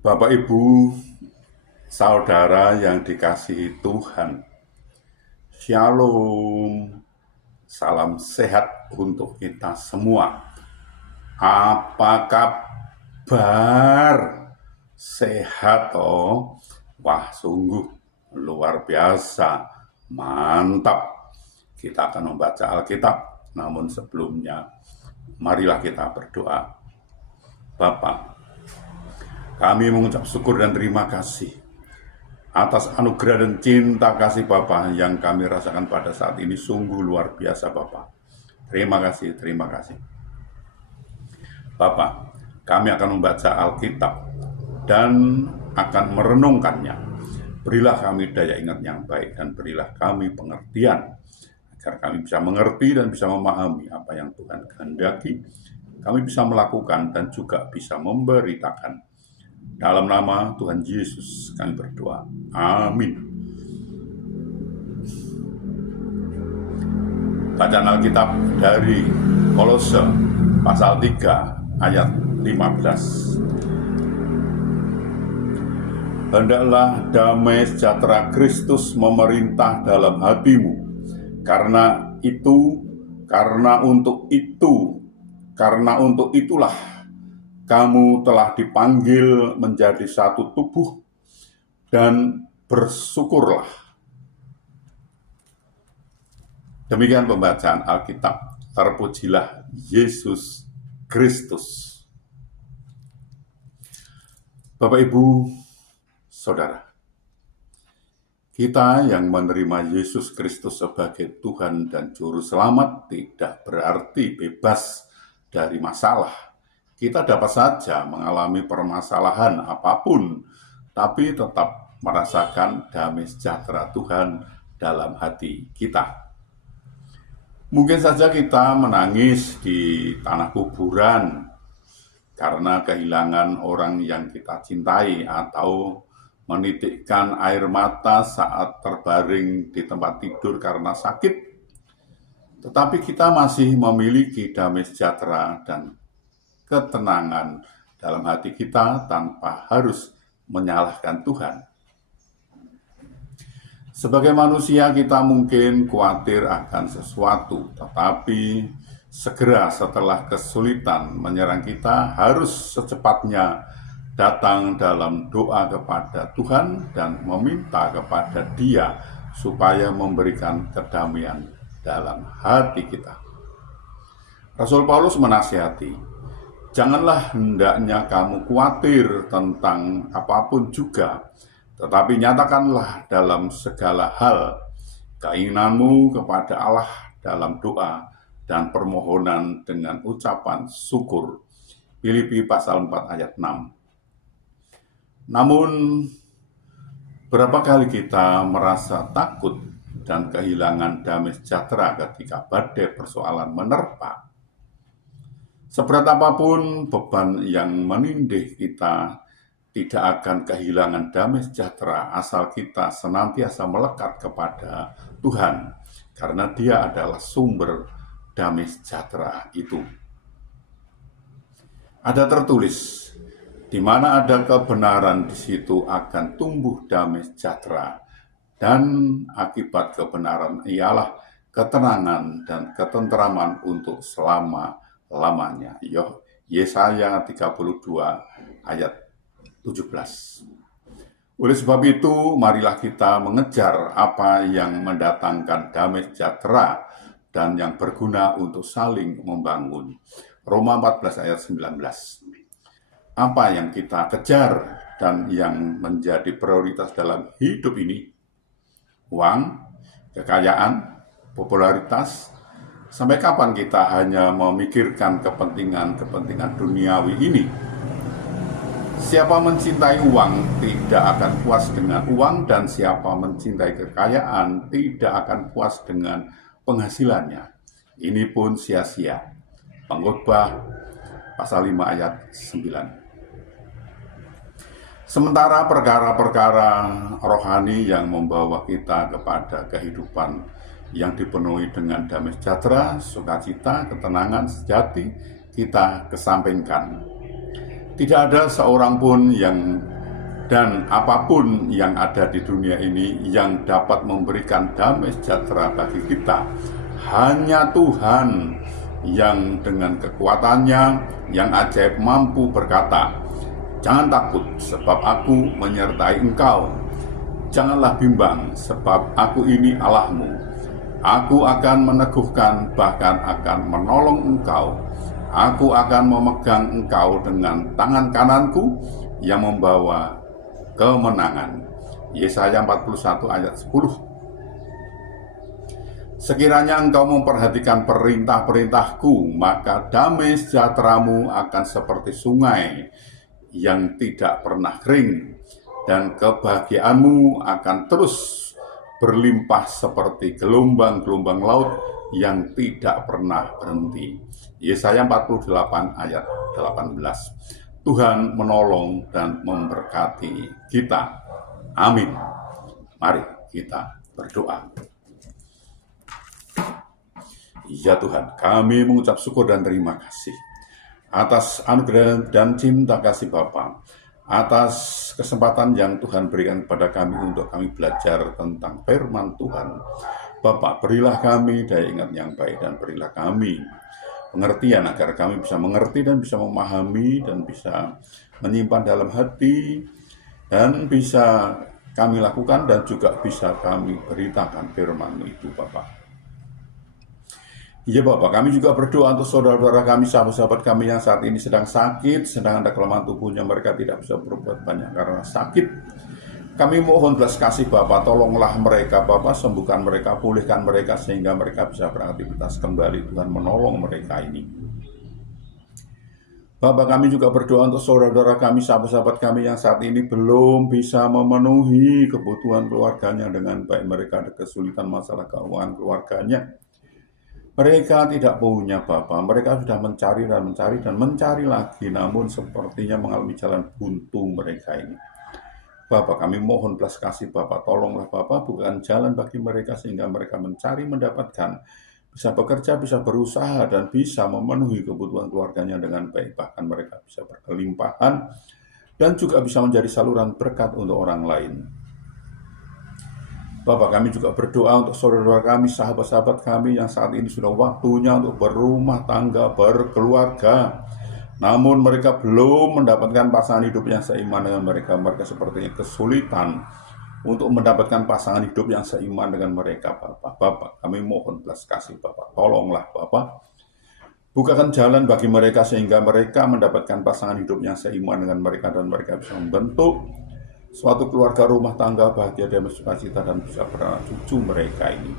Bapak, Ibu, saudara yang dikasihi Tuhan, Shalom, salam sehat untuk kita semua. Apa kabar? Sehat toh? Wah, sungguh luar biasa, mantap. Kita akan membaca Alkitab, namun sebelumnya marilah kita berdoa. Bapa, kami mengucap syukur dan terima kasih atas anugerah dan cinta kasih Bapa yang kami rasakan pada saat ini. Sungguh luar biasa Bapa. Terima kasih, terima kasih. Bapa, kami akan membaca Alkitab dan akan merenungkannya. Berilah kami daya ingat yang baik dan berilah kami pengertian agar kami bisa mengerti dan bisa memahami apa yang Tuhan kehendaki. Kami bisa melakukan dan juga bisa memberitakan. Dalam nama Tuhan Yesus kami berdoa. Amin. Bacaan Alkitab dari Kolose pasal 3 ayat 15. Hendaklah damai sejahtera Kristus memerintah dalam hatimu, karena untuk itulah kamu telah dipanggil menjadi satu tubuh, dan bersyukurlah. Demikian pembacaan Alkitab. Terpujilah Yesus Kristus. Bapak, Ibu, Saudara, kita yang menerima Yesus Kristus sebagai Tuhan dan Juru Selamat tidak berarti bebas dari masalah. Kita dapat saja mengalami permasalahan apapun, tapi tetap merasakan damai sejahtera Tuhan dalam hati kita. Mungkin saja kita menangis di tanah kuburan karena kehilangan orang yang kita cintai, atau menitikkan air mata saat terbaring di tempat tidur karena sakit. Tetapi kita masih memiliki damai sejahtera dan ketenangan dalam hati kita tanpa harus menyalahkan Tuhan. Sebagai manusia kita mungkin khawatir akan sesuatu, tetapi segera setelah kesulitan menyerang kita harus secepatnya datang dalam doa kepada Tuhan dan meminta kepada Dia supaya memberikan kedamaian dalam hati kita. Rasul Paulus menasihati, janganlah hendaknya kamu khawatir tentang apapun juga, tetapi nyatakanlah dalam segala hal keinginanmu kepada Allah dalam doa dan permohonan dengan ucapan syukur. Filipi pasal 4 ayat 6. Namun, berapa kali kita merasa takut dan kehilangan damai sejahtera ketika badai persoalan menerpa? Seberat apapun beban yang menindih kita, tidak akan kehilangan damai sejahtera asal kita senantiasa melekat kepada Tuhan, karena Dia adalah sumber damai sejahtera itu. Ada tertulis, di mana ada kebenaran, di situ akan tumbuh damai sejahtera, dan akibat kebenaran ialah ketenangan dan ketenteraman untuk selama-lamanya. Yesaya 32 ayat 17. Oleh sebab itu, marilah kita mengejar apa yang mendatangkan damai sejahtera dan yang berguna untuk saling membangun. Roma 14 ayat 19. Apa yang kita kejar dan yang menjadi prioritas dalam hidup ini? Uang, kekayaan, popularitas. Sampai kapan kita hanya memikirkan kepentingan duniawi ini? Siapa mencintai uang tidak akan puas dengan uang, dan siapa mencintai kekayaan tidak akan puas dengan penghasilannya. Ini pun sia-sia. Pengkhotbah pasal 5 ayat 9. Sementara perkara-perkara rohani yang membawa kita kepada kehidupan yang dipenuhi dengan damai sejahtera, sukacita, ketenangan sejati, kita kesampingkan. Tidak ada seorang pun dan apapun yang ada di dunia ini yang dapat memberikan damai sejahtera bagi kita. Hanya Tuhan yang dengan kekuatannya yang ajaib mampu berkata, "Jangan takut, sebab aku menyertai engkau. Janganlah bimbang, sebab aku ini Allahmu. Aku akan meneguhkan, bahkan akan menolong engkau. Aku akan memegang engkau dengan tangan kananku yang membawa kemenangan." Yesaya 41 ayat 10. Sekiranya engkau memperhatikan perintah-perintahku, maka damai sejahteramu akan seperti sungai yang tidak pernah kering, dan kebahagiaanmu akan terus berlimpah seperti gelombang-gelombang laut yang tidak pernah berhenti. Yesaya 48 ayat 18. Tuhan menolong dan memberkati kita. Amin. Mari kita berdoa. Ya Tuhan, kami mengucap syukur dan terima kasih atas anugerah dan cinta kasih Bapa, atas kesempatan yang Tuhan berikan kepada kami untuk kami belajar tentang firman Tuhan. Bapa, berilah kami daya ingat yang baik dan berilah kami pengertian agar kami bisa mengerti dan bisa memahami dan bisa menyimpan dalam hati dan bisa kami lakukan dan juga bisa kami beritakan firman-Mu itu, Bapak. Ya Bapak, kami juga berdoa untuk saudara-saudara kami, sahabat-sahabat kami yang saat ini sedang sakit, sedang ada kelemahan tubuhnya, mereka tidak bisa berbuat banyak karena sakit. Kami mohon belas kasih Bapak, tolonglah mereka Bapak, sembuhkan mereka, pulihkan mereka sehingga mereka bisa beraktivitas kembali. Tuhan menolong mereka ini. Bapak, kami juga berdoa untuk saudara-saudara kami, sahabat-sahabat kami yang saat ini belum bisa memenuhi kebutuhan keluarganya dengan baik. Mereka ada kesulitan masalah keuangan keluarganya. Mereka tidak punya Bapak, mereka sudah mencari dan mencari lagi, namun sepertinya mengalami jalan buntu mereka ini. Bapak, kami mohon belas kasih Bapak, tolonglah Bapak, bukakan jalan bagi mereka sehingga mereka mencari, mendapatkan, bisa bekerja, bisa berusaha, dan bisa memenuhi kebutuhan keluarganya dengan baik. Bahkan mereka bisa berkelimpahan dan juga bisa menjadi saluran berkat untuk orang lain. Bapak, kami juga berdoa untuk saudara-saudara kami, sahabat-sahabat kami yang saat ini sudah waktunya untuk berumah tangga, berkeluarga, namun mereka belum mendapatkan pasangan hidup yang seiman dengan mereka. Mereka sepertinya kesulitan untuk mendapatkan pasangan hidup yang seiman dengan mereka, Bapak. Bapak, kami mohon belas kasih Bapak, tolonglah Bapak, bukakan jalan bagi mereka sehingga mereka mendapatkan pasangan hidup yang seiman dengan mereka dan mereka bisa membentuk suatu keluarga rumah tangga bahagia dan bersukacita dan bisa beranak cucu mereka ini.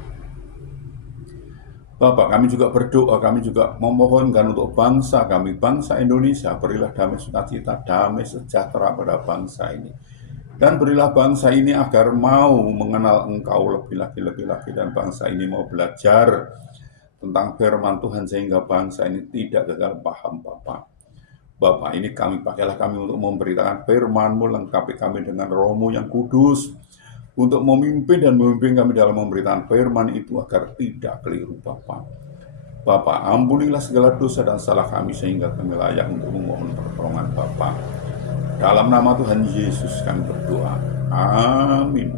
Bapak, kami juga berdoa, kami juga memohonkan untuk bangsa kami, bangsa Indonesia, berilah damai sukacita, damai sejahtera pada bangsa ini. Dan berilah bangsa ini agar mau mengenal Engkau lebih lagi, dan bangsa ini mau belajar tentang firman Tuhan sehingga bangsa ini tidak gagal paham, Bapak. Bapak, ini pakailah kami untuk memberitakan firman-Mu, lengkapi kami dengan Roh-Mu yang kudus, untuk memimpin kami dalam memberitakan firman itu agar tidak keliru, Bapak. Bapak, ampunilah segala dosa dan salah kami sehingga kami layak untuk memohon pertolongan Bapak. Dalam nama Tuhan Yesus kami berdoa. Amin.